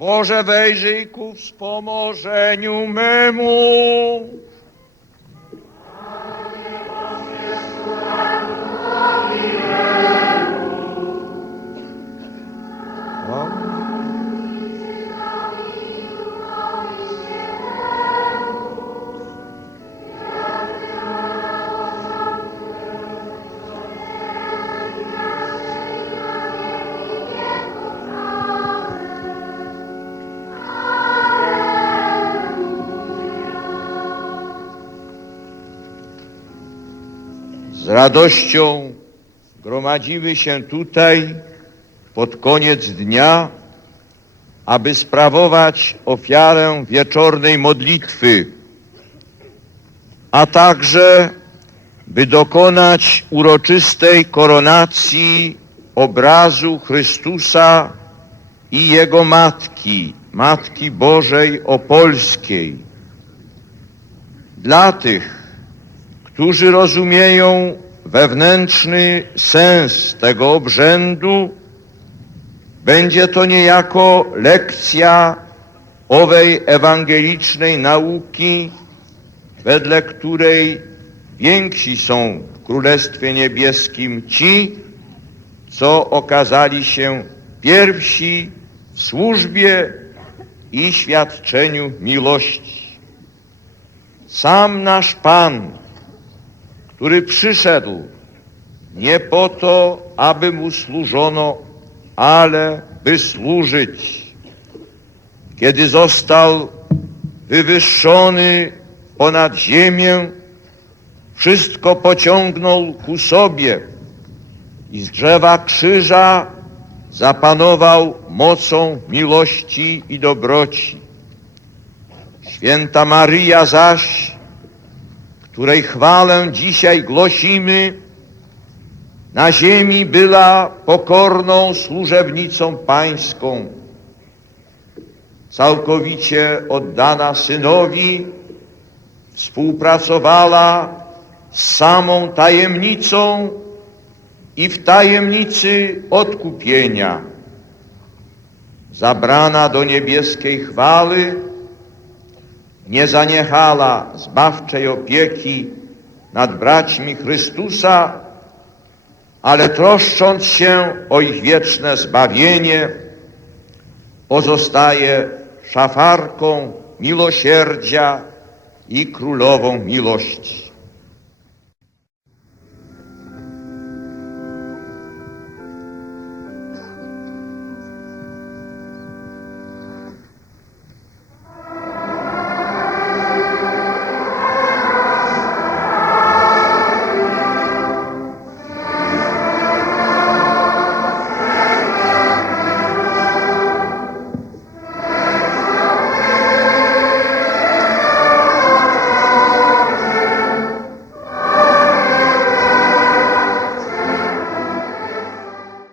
Boże, wejrzyj ku wspomożeniu memu. Z radością gromadzimy się tutaj pod koniec dnia, aby sprawować ofiarę wieczornej modlitwy, a także by dokonać uroczystej koronacji obrazu Chrystusa i Jego Matki, Matki Bożej Opolskiej. Dla tych, którzy rozumieją wewnętrzny sens tego obrzędu, będzie to niejako lekcja owej ewangelicznej nauki, wedle której więksi są w Królestwie Niebieskim ci, co okazali się pierwsi w służbie i świadczeniu miłości. Sam nasz Pan, który przyszedł nie po to, aby mu służono, ale by służyć. Kiedy został wywyższony ponad ziemię, wszystko pociągnął ku sobie i z drzewa krzyża zapanował mocą miłości i dobroci. Święta Maryja zaś, której chwalę dzisiaj głosimy, na ziemi była pokorną służebnicą pańską, całkowicie oddana synowi, współpracowała z samą tajemnicą i w tajemnicy odkupienia. Zabrana do niebieskiej chwały, nie zaniechala zbawczej opieki nad braćmi Chrystusa, ale troszcząc się o ich wieczne zbawienie, pozostaje szafarką miłosierdzia i królową miłości.